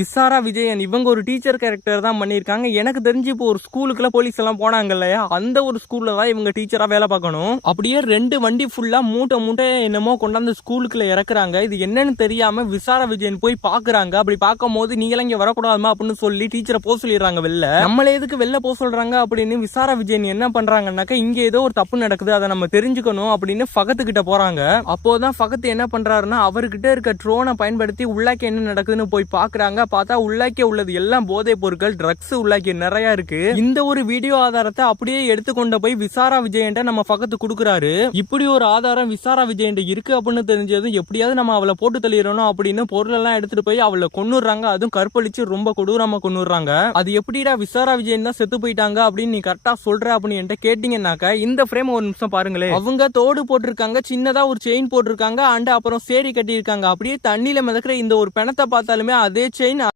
விசாரா விஜயன் இவங்க ஒரு teacher character தான் பண்ணியிருக்காங்க. எனக்கு தெரிஞ்சு இப்போ ஒரு ஸ்கூலுக்குள்ள போலீஸ் எல்லாம் போனாங்க இல்லையா, அந்த ஒரு ஸ்கூல்ல தான் இவங்க டீச்சரா வேலை பார்க்கணும். அப்படியே 2 வண்டி ஃபுல்லா மூட்டை என்னமோ கொண்டாந்து ஸ்கூலுக்குள்ள இறக்குறாங்க. இது என்னன்னு தெரியாம விசாரா விஜயன் போய் பாக்குறாங்க. அப்படி பார்க்கும் போது நீங்க இங்க வரக்கூடாதுமா அப்படின்னு சொல்லி டீச்சரை போக சொல்லிடுறாங்க வெளில. நம்மள எதுக்கு வெளில போக சொல்றாங்க அப்படின்னு விசாரா விஜயன் என்ன பண்றாங்கன்னாக்கா, இங்க ஏதோ ஒரு தப்பு நடக்குது, அதை நம்ம தெரிஞ்சுக்கணும் அப்படின்னு ஃபகத்து கிட்ட போறாங்க. அப்போதான் ஃபகத் என்ன பண்றாருன்னா, அவர்கிட்ட இருக்க ட்ரோனை பயன்படுத்தி உள்ளாக்க என்ன நடக்குதுன்னு போய் பாக்குறாங்க. பார்த்தா உள்ளாக்கே உள்ளது எல்லாம் போதை பொருட்கள், ட்ரக்ஸ் உள்ளாக்கே நிறைய இருக்கு. இந்த ஒரு வீடியோ ஆதாரத்தை அப்படியே எடுத்துக்கொண்ட போய் விசாரா விஜயன் நம்ம பக்கத்து குடுக்குறாரு. இப்படி ஒரு ஆதாரம் விசாரா விஜயன் இருக்கு அப்படின்னு தெரிஞ்சதும் எப்படியாவது நம்ம அவளை போட்டு தள்ளிடணும் அப்படின்னு பொருள் எல்லாம் எடுத்துட்டு போய் அவளை கொன்னுறாங்க. அதுவும் கற்பழிச்சு ரொம்ப கொடூரமா கொன்னுறாங்க. அது எப்படிடா விசாரா விஜயன் தான் செத்து போயிட்டாங்க அப்படின்னு நீ கரெக்டா சொல்ற அப்படின்னு கேட்டீங்கன்னாக்கா, இந்த ஃப்ரேம் ஒரு நிமிஷம் பாருங்களேன். அவங்க தோடு போட்டிருக்காங்க, சின்னதா ஒரு செயின் போட்டிருக்காங்க, அண்ட் அப்புறம் சேரி கட்டி இருக்காங்க. அப்படியே தண்ணியில மிதக்கிற இந்த ஒரு பிணத்தை பார்த்தாலுமே அதே செயின்